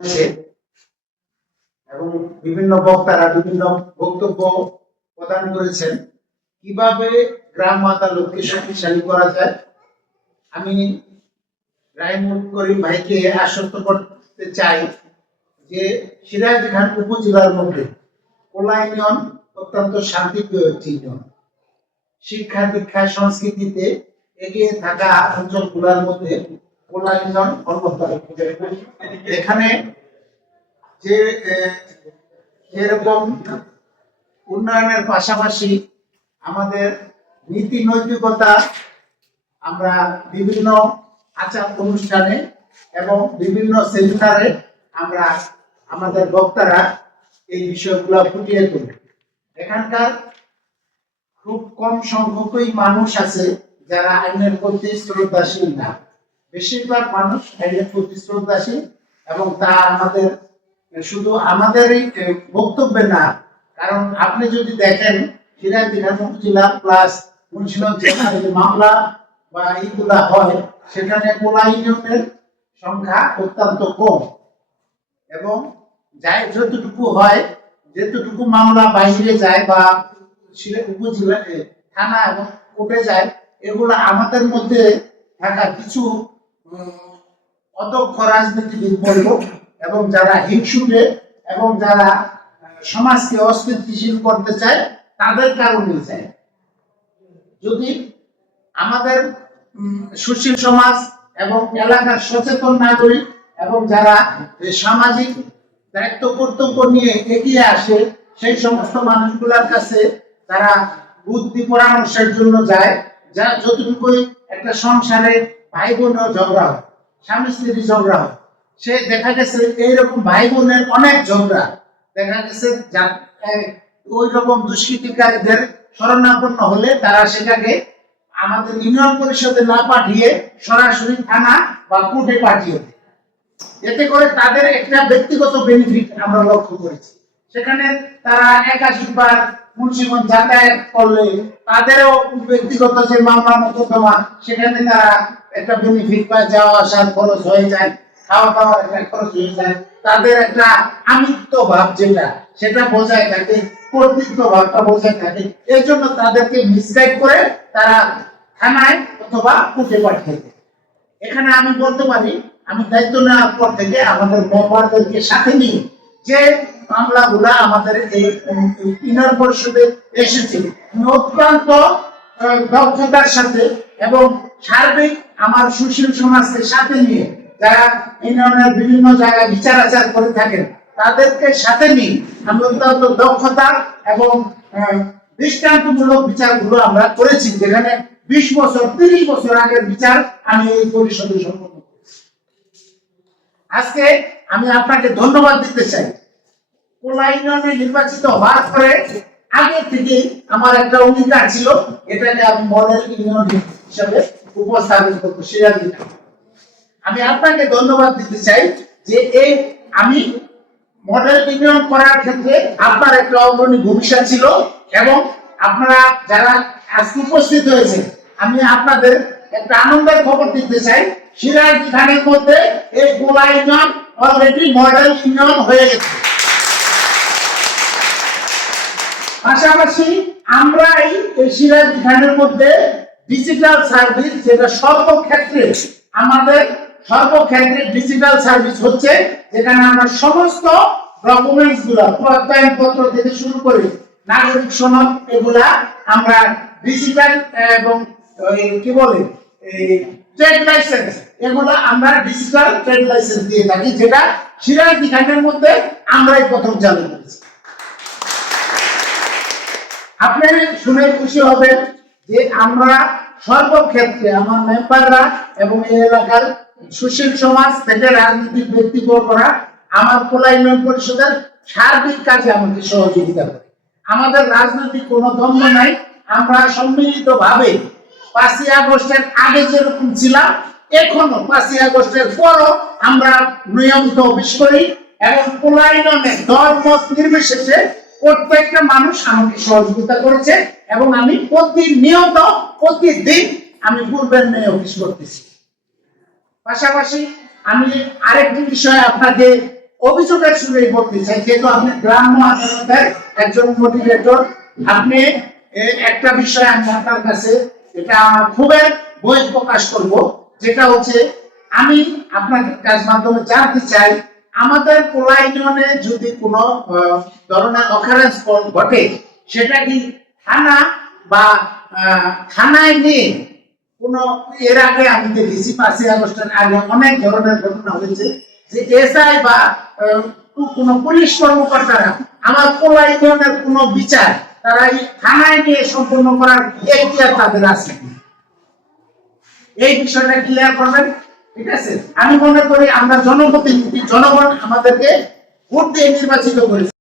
আছে। এবং বিভিন্ন বক্তারা বিভিন্ন বক্তব্য প্রদান করেছেন। কীভাবে গ্রাম মাতালোককে শক্তিশালী করা যায়? আমি রায়মুল করিম ভাইকে আশ্বস্ত করতে চাই যে সিরাজঘাট উপজেলার মধ্যে কোলা অত্যন্ত শান্তিপ্রিয় একটি ইউনিয়ন। শিক্ষা দীক্ষা সংস্কৃতিতে এগিয়ে থাকা অঞ্চলগুলোর মধ্যে এখানে যে এরকম উন্নয়নের পাশাপাশি আমাদের নীতি নৈতিকতা আমরা বিভিন্ন আচার অনুষ্ঠানে এবং বিভিন্ন সেমিনারে আমরা আমাদের বক্তারা এই বিষয়গুলো ফুটিয়ে তুলি। এখানকার খুব কম সংখ্যকই মানুষ আছে যারা আইনের প্রতি শ্রদ্ধাশীল না। বেশিরভাগ মানুষ আইনের প্রতি শ্রদ্ধাশীল এবং তা আমাদের, শুধু আমাদেরই বক্তব্যে না। কারণ আপনি যদি দেখেন সিরাজদিঘাট উপজেলা প্লাস মুন্সিগঞ্জ মামলা বা এইগুলা হয়, সেখানে কোলা ইউনিয়নের সংখ্যা অত্যন্ত কম। এবং যাই যতটুকু হয়, যেতটুকু মামলা বাইরে যায় বা উপজেলা থানা এবং কোর্টে যায়, এগুলো আমাদের মধ্যে থাকা কিছু অদক্ষ রাজনীতিবিদ বলব এবং যারা হিংসুটে এবং যারা সমাজকে অস্থিতিশীল করতে চায়, তাদের কারণে যায় যদি আমাদের সুশীল সমাজ এবং এলাকার সচেতন নাগরিক এবং যারা সামাজিক দায়িত্ব, কর্তব্য নিয়ে এগিয়ে আসে, সেই সমস্ত মানুষগুলোর কাছে তারা বুদ্ধি পরামর্শের জন্য যায় যা যতটুকুই একটা সংসারে ভাই বোনের ঝগড়া স্বামী স্ত্রীর ঝগড়া। সে দেখা গেছে এইরকম ভাই বোনের অনেক ঝগড়া। দেখা গেছে ওই রকম দুষ্কৃতিকারীদের শরণাপন্ন হলে তারা সেটাকে আমাদের ইউনিয়ন পরিষদে না পাঠিয়ে সরাসরি থানা বা কোর্টে পাঠিয়ে দেয়। এতে করে তাদের একটা ব্যক্তিগত বেনিফিট আমরা লক্ষ্য করেছি। সেখানে তারা একাধিকবার মুন্সিগঞ্জ যাতায়াত করলে তাদেরও ব্যক্তিগত যে মামলা মোকদ্দমা, সেখানে তারা একটা বেনিফিট পায়, যাওয়া আসার খরচ হয়ে যায়, খাওয়া দাওয়ার একটা খরচ হয়ে যায়। তাদের একটা আমিত্ব ভাব যেটা, সেটা বজায় থাকে, কর্তৃত্ব ভাবটা বজায় থাকে। এর জন্য তাদেরকে মিসগাইড করে তারা থানায় অথবা কোর্টে পাঠিয়ে দেয়। এখানে আমি বলতে পারি, আমি দায়িত্ব নেওয়ার পর থেকে আমাদের মেম্বারদেরকে সাথে নিয়ে যে মামলাগুলা আমাদের এই ইউনিয়ন পরিষদে এসেছে। অত্যন্ত দক্ষতার সাথে এবং সার্বিক আমার সুশীল সমাজকে সাথে নিয়ে যারা ইউনিয়নের বিভিন্ন জায়গায় বিচার আচার করে থাকেন, তাদেরকে সাথে নিয়ে আমরা অত্যন্ত দক্ষতা এবং দৃষ্টান্তমূলক বিচারগুলো আমরা করেছি। যেখানে বিশ বছর, তিরিশ বছর আগের বিচার আমি এই পরিষদে সম্পন্ন আজকে আমি আপনাকে ধন্যবাদ দিতে চাই। কোলা নির্বাচিত হওয়ার পরে আগে থেকে আমার একটা অঙ্গীকার ছিল, এটাকে আমি মডেল ইউনিয়ন হিসেবে উপস্থাপন করব সিরাজদিন আমি আপনাকে ধন্যবাদ দিতে চাই যে এই আমি মডেল ইউনিয়ন করার ক্ষেত্রে আপনার একটা অগ্রণী ভূমিকা ছিল এবং আপনারা যারা আজকে উপস্থিত হয়েছে আমি আপনাদের একটা আনন্দের খবর দিতে চাই। সিরাজ খানের মধ্যে এই গোলা ইউনিয়ন অলরেডি মডেল ইউনিয়ন হয়ে গেছে। পাশাপাশি এই সিরাজ খানের মধ্যে ডিজিটাল সার্ভিস যেটা সর্বক্ষেত্রে আমাদের সর্বক্ষেত্রে ডিজিটাল সার্ভিস হচ্ছে, যেখানে আমরা সমস্ত ডকুমেন্টসগুলা প্রত্যয়ন পত্র থেকে শুরু করে নাগরিক সনদ এগুলা আমরা ডিজিটাল এবং কি বলে? ট্রেড লাইসেন্স এগুলা আমরা ডিজিটাল ট্রেড লাইসেন্স দিয়ে থাকি, যেটা সিরাজ খানের মধ্যে আমরাই প্রথম চালু করেছি। আপনি শুনে খুশি হবেন যে আমরা সর্বক্ষেত্রে আমার মেম্বাররা এবং এই এলাকার সুশীল সমাজ থেকে রাজনৈতিক ব্যক্তিবর্গরা আমার কোলা ইউনিয়ন পরিষদের সার্বিক কাজে আমাকে সহযোগিতা করে। আমাদের রাজনৈতিক কোনো দ্বন্দ্ব নাই, আমরা সম্মিলিত ভাবে পাঁচই আগস্টের আগে যেরকম ছিলাম, এখনও পাঁচই আগস্টের পরও আমরা নিয়মিত অফিস করি এবং দল মত নির্বিশেষে প্রত্যেকটা মানুষ আমাকে সহযোগিতা করেছে এবং আমি প্রতিনিয়ত, প্রতিদিন আমি পূর্বের নিয়ে অফিস করতেছি। পাশাপাশি আমি আরেকটি বিষয় আপনাকে অভিযোগের সুরে বলতে চাই, যেহেতু আপনি গ্রাম্য আদালতের একজন মোটিভেটর আপনি একটা বিষয় আমি আপনার কাছে এটা আমার খুবই বই প্রকাশ করব, যেটা হচ্ছে আমি আপনার কাজ মাধ্যমে জানতে চাই, আমাদের পোলা ইউনিয়নে যদি কোনো ধরনের অকারেন্স ঘটে, সেটা কি থানা বা থানায় নিয়ে কোনো, এর আগে আমি দেখেছি পাঁচই আগস্টের আগে অনেক ধরনের ঘটনা হয়েছে, যে এসআই বা কোনো পুলিশ কর্মকর্তারা আমার পোলা ইউনিয়নের কোনো বিচার তারা এই থানায় নিয়ে সম্পূর্ণ করার এখতিয়ার তাদের আছে। এই বিষয়টা ক্লিয়ার করবেন, ঠিক আছে? আমি মনে করি আমরা জনপ্রতিনিধি, জনগণ আমাদেরকে ভোট দিয়ে নির্বাচিত করেছে।